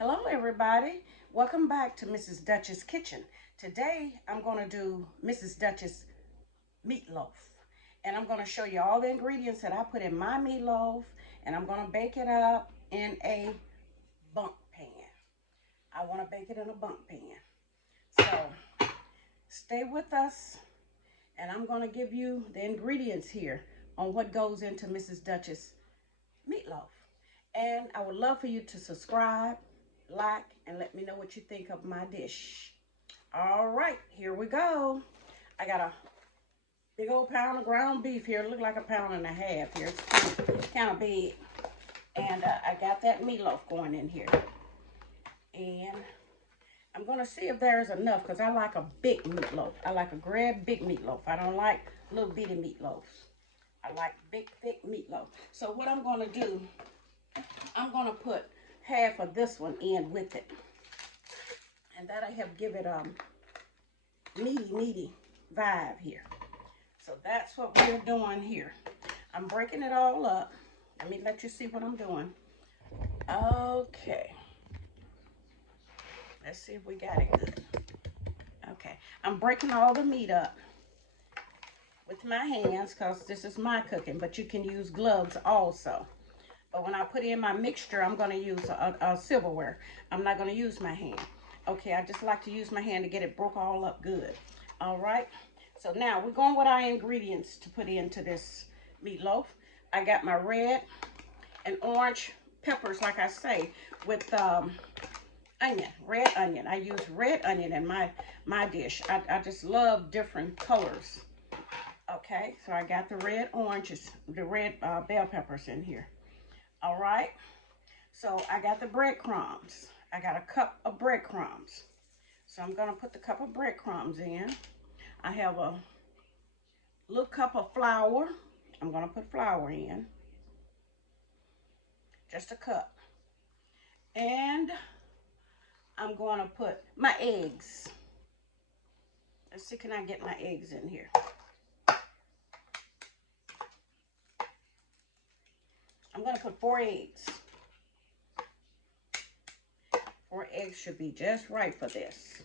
Hello everybody, welcome back to Mrs. Duchess Kitchen. Today I'm going to do Mrs. Duchess meatloaf, and I'm going to show you all the ingredients that I put in my meatloaf, and I'm going to bake it up in a bunk pan. I want to bake it in a bunk pan. So stay with us, and I'm going to give you the ingredients here on what goes into Mrs. Duchess meatloaf. And I would love for you to subscribe, like, and let me know what you think of my dish. All right, here we go. I got a big old pound of ground beef here. It look like a pound and a half here. It's kind of big. And I got that meatloaf going in here. And I'm going to see if there's enough, because I like a big meatloaf. I like a big meatloaf. I don't like little bitty meatloaves. I like big, thick meatloaf. So what I'm going to do, I'm going to put half of this one in with it, and that'll help give it a meaty vibe here. So that's what we're doing here. I'm breaking it all up. Let me let you see what I'm doing. Okay, let's see if we got it good. Okay, I'm breaking all the meat up with my hands, because this is my cooking, but you can use gloves also. But when I put in my mixture, I'm going to use a silverware. I'm not going to use my hand. Okay, I just like to use my hand to get it broke all up good. All right, so now we're going with our ingredients to put into this meatloaf. I got my red and orange peppers, like I say, with onion, red onion. I use red onion in my dish. I just love different colors. Okay, so I got the red oranges, the red bell peppers in here. All right, so I got the breadcrumbs. I got a cup of breadcrumbs. So I'm gonna put the cup of breadcrumbs in. I have a little cup of flour. I'm gonna put flour in, just a cup. And I'm gonna put my eggs. Let's see, can I get my eggs in here? I'm going to put 4 eggs. 4 eggs should be just right for this.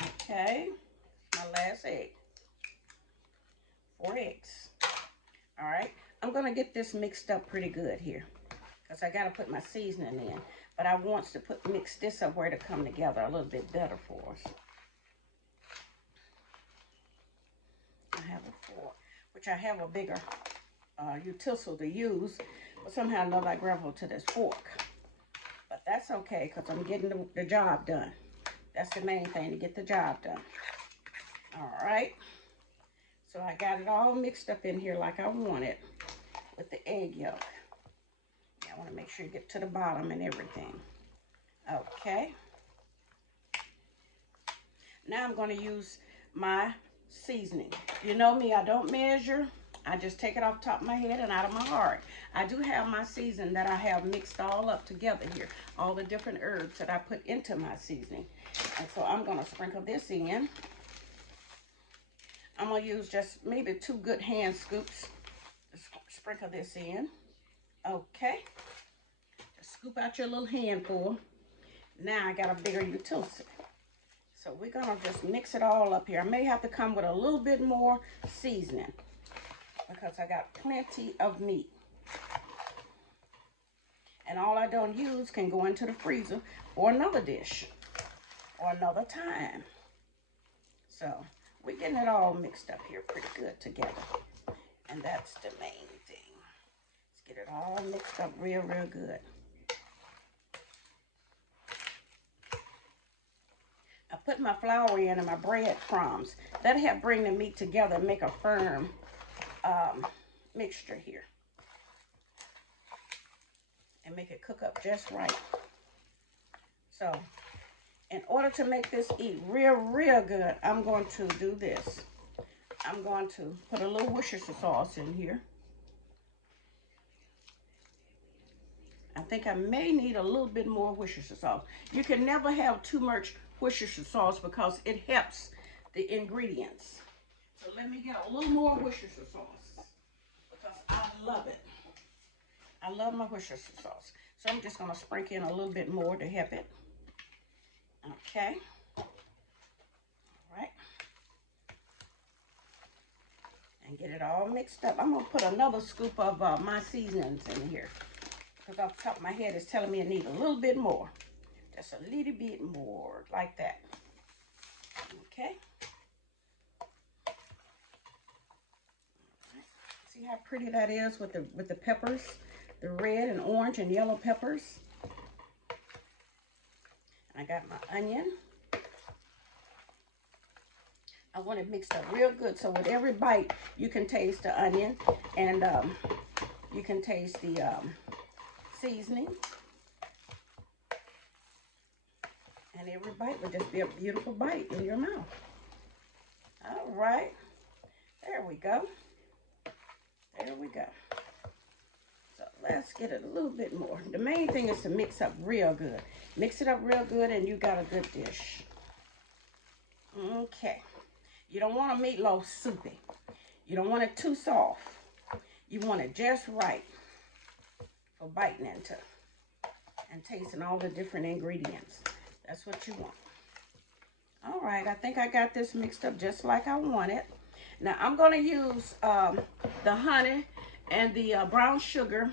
Okay, my last egg. 4 eggs. All right, I'm going to get this mixed up pretty good here, because I got to put my seasoning in. But I want to mix this up where to come together a little bit better for us. I have a fork, which I have a bigger utensil to use, but somehow or another I gravel to this fork. But that's okay, because I'm getting the job done. That's the main thing, to get the job done. All right, so I got it all mixed up in here like I want it with the egg yolk. I want to make sure you get to the bottom and everything. Okay, now I'm going to use my seasoning. You know me, I don't measure. I just take it off the top of my head and out of my heart. I do have my seasoning that I have mixed all up together here. All the different herbs that I put into my seasoning. And so I'm going to sprinkle this in. I'm going to use just maybe 2 good hand scoops to sprinkle this in. Okay. Just scoop out your little handful. Now I got a bigger utensil. So we're going to just mix it all up here. I may have to come with a little bit more seasoning, because I got plenty of meat. And all I don't use can go into the freezer for another dish or another time. So we're getting it all mixed up here pretty good together. And that's the main thing. Let's get it all mixed up real good. I put my flour in and my breadcrumbs. That'll help bring the meat together and make a firm mixture here. And make it cook up just right. So, in order to make this eat real good, I'm going to do this. I'm going to put a little Worcestershire sauce in here. I think I may need a little bit more Worcestershire sauce. You can never have too much Worcestershire sauce, because it helps the ingredients. So let me get a little more Worcestershire sauce, because I love it. I love my Worcestershire sauce. So I'm just gonna sprinkle in a little bit more to help it. Okay. All right. And get it all mixed up. I'm gonna put another scoop of my seasonings in here. Because off the top of my head, it's telling me I need a little bit more. Just a little bit more, like that. Okay. See how pretty that is with the peppers, the red and orange and yellow peppers. I got my onion. I want it mixed up real good, so with every bite, you can taste the onion, and you can taste the seasoning. And every bite would just be a beautiful bite in your mouth. All right. There we go. There we go. So let's get it a little bit more. The main thing is to mix up real good. Mix it up real good and you got a good dish. Okay. You don't want a meatloaf soupy. You don't want it too soft. You want it just right for biting into and tasting all the different ingredients. That's what you want. All right, I think I got this mixed up just like I want it. Now I'm going to use the honey and the brown sugar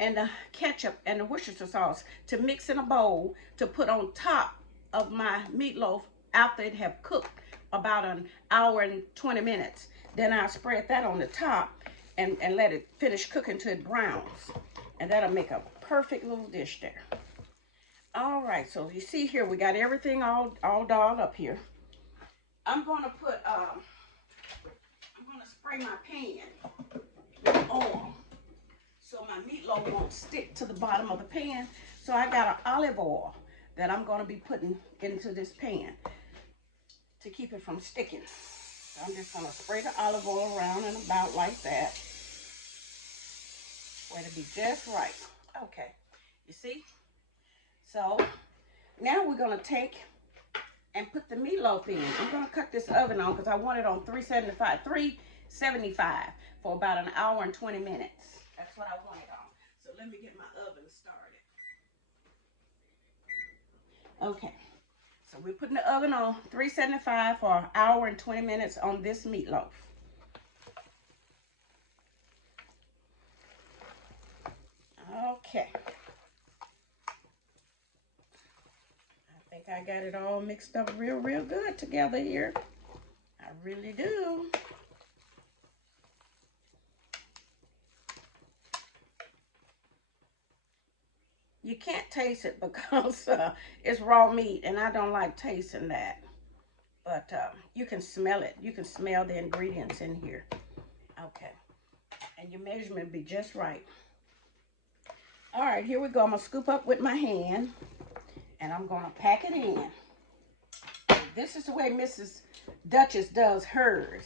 and the ketchup and the Worcestershire sauce to mix in a bowl to put on top of my meatloaf after it have cooked about an hour and 20 minutes. Then I'll spread that on the top and let it finish cooking till it browns. And that'll make a perfect little dish there. All right, so you see here, we got everything all dolled up here. I'm gonna put, I'm gonna spray my pan with oil so my meatloaf won't stick to the bottom of the pan. So I got an olive oil that I'm gonna be putting into this pan to keep it from sticking. So I'm just gonna spray the olive oil around and about like that. For it to be just right. Okay, you see? So now we're gonna take and put the meatloaf in. I'm gonna cut this oven on because I want it on 375 for about an hour and 20 minutes. That's what I want it on. So let me get my oven started. Okay, so we're putting the oven on 375 for an hour and 20 minutes on this meatloaf. Okay. I got it all mixed up real good together here. I really do. You can't taste it because it's raw meat and I don't like tasting that. But you can smell it. You can smell the ingredients in here. Okay. And your measurement be just right. All right, here we go. I'm going to scoop up with my hand. And I'm going to pack it in. This is the way Mrs. Duchess does hers.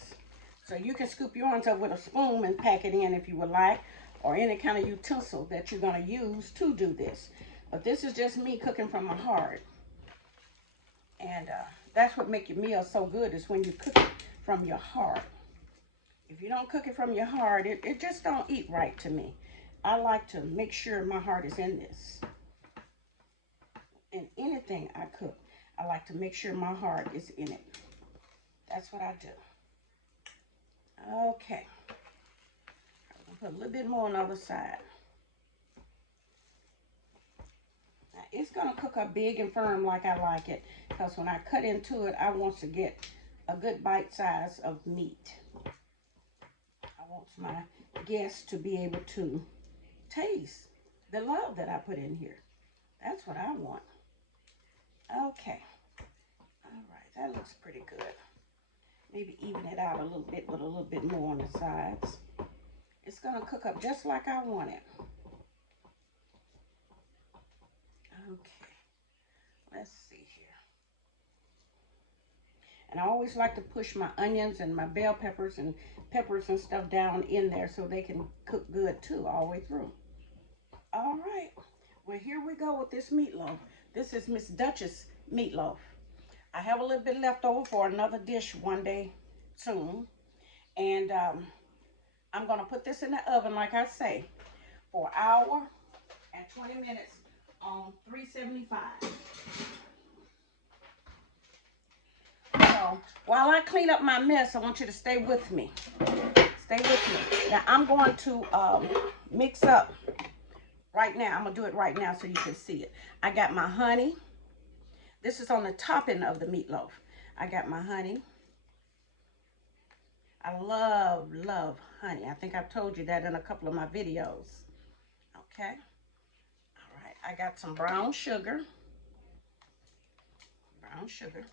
So you can scoop yours up with a spoon and pack it in if you would like. Or any kind of utensil that you're going to use to do this. But this is just me cooking from my heart. And that's what makes your meal so good is when you cook it from your heart. If you don't cook it from your heart, it just don't eat right to me. I like to make sure my heart is in this. In anything I cook, I like to make sure my heart is in it. That's what I do. Okay. I'm going to put a little bit more on the other side. Now, it's going to cook up big and firm like I like it. Because when I cut into it, I want to get a good bite size of meat. I want my guests to be able to taste the love that I put in here. That's what I want. Okay, all right, that looks pretty good. Maybe even it out a little bit with a little bit more on the sides. It's gonna cook up just like I want it. Okay, let's see here. And I always like to push my onions and my bell peppers and stuff down in there so they can cook good too all the way through. All right, well here we go with this meatloaf. This is Miss Duchess meatloaf. I have a little bit left over for another dish one day soon. And I'm going to put this in the oven, like I say, for an hour and 20 minutes on 375. So while I clean up my mess, I want you to stay with me. Stay with me. Now I'm going to mix up right now. I'm going to do it right now so you can see it. I got my honey. This is on the topping of the meatloaf. I got my honey. I love honey. I think I've told you that in a couple of my videos. Okay. All right. I got some brown sugar. Brown sugar.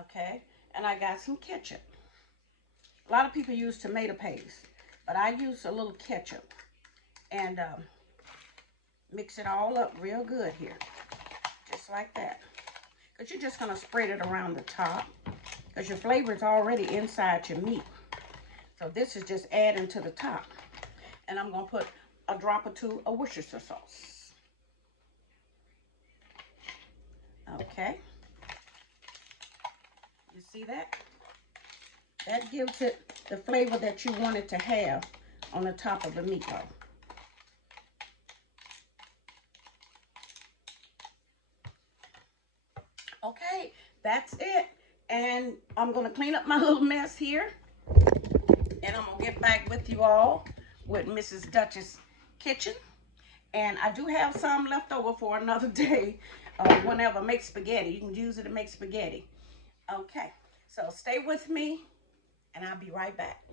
Okay. And I got some ketchup. A lot of people use tomato paste, but I use a little ketchup. And mix it all up real good here. Just like that. Because you're just going to spread it around the top. Because your flavor is already inside your meat. So this is just adding to the top. And I'm going to put a drop or two of Worcestershire sauce. Okay. You see that? That gives it the flavor that you want it to have on the top of the meatloaf. Okay, that's it. And I'm going to clean up my little mess here. And I'm going to get back with you all with Mrs. Duchess' kitchen. And I do have some left over for another day. Whenever I make spaghetti. You can use it to make spaghetti. Okay, so stay with me. And I'll be right back.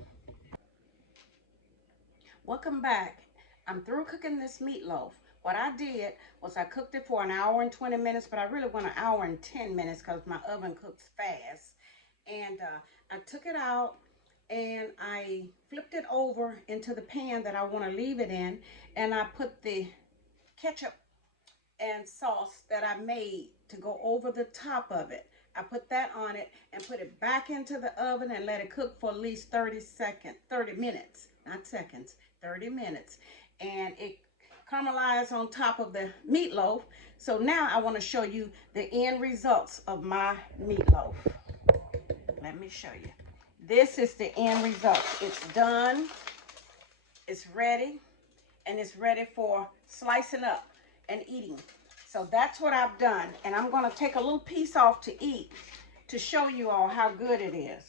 Welcome back. I'm through cooking this meatloaf. What I did was I cooked it for an hour and 20 minutes, but I really want an hour and 10 minutes because my oven cooks fast. And I took it out and I flipped it over into the pan that I want to leave it in. And I put the ketchup and sauce that I made to go over the top of it. I put that on it and put it back into the oven and let it cook for at least 30 minutes, not seconds, 30 minutes. And it caramelized on top of the meatloaf. So now I want to show you the end results of my meatloaf. Let me show you. This is the end result. It's done, it's ready, and it's ready for slicing up and eating. So that's what I've done. And I'm going to take a little piece off to eat to show you all how good it is.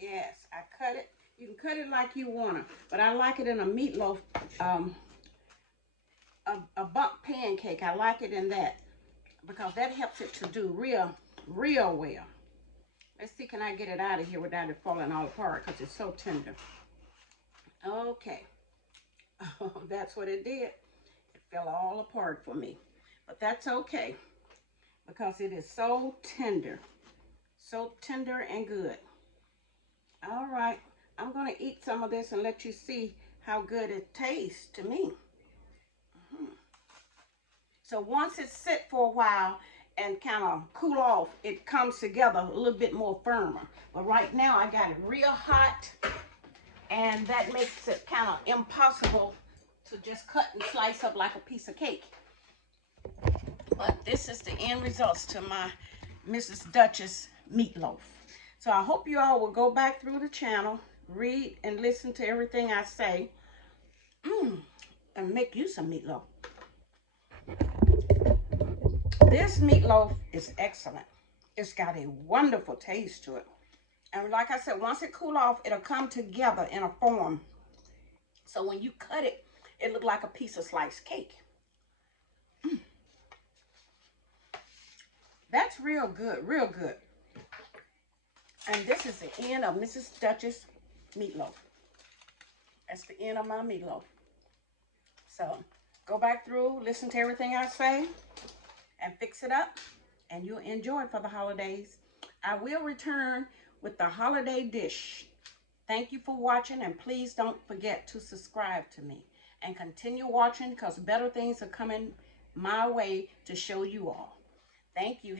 Yes, I cut it. You can cut it like you want to, but I like it in a meatloaf, a bump pancake. I like it in that because that helps it to do real well. Let's see, can I get it out of here without it falling all apart because it's so tender. Okay. Oh, that's what it did. It fell all apart for me. But that's okay because it is so tender and good. All right, I'm going to eat some of this and let you see how good it tastes to me. So once it sits for a while and kind of cool off, it comes together a little bit more firmer. But right now I got it real hot, and that makes it kind of impossible to just cut and slice up like a piece of cake. But this is the end results to my Mrs. Duchess meatloaf. So I hope you all will go back through the channel, read and listen to everything I say, and make you some meatloaf. This meatloaf is excellent. It's got a wonderful taste to it. And like I said, once it cools off, it'll come together in a form. So when you cut it, it looks like a piece of sliced cake. That's real good, real good. And this is the end of Mrs. Duchess meatloaf. That's the end of my meatloaf. So go back through, listen to everything I say, and fix it up, and you'll enjoy it for the holidays. I will return with the holiday dish. Thank you for watching, and please don't forget to subscribe to me. And continue watching because better things are coming my way to show you all. Thank you.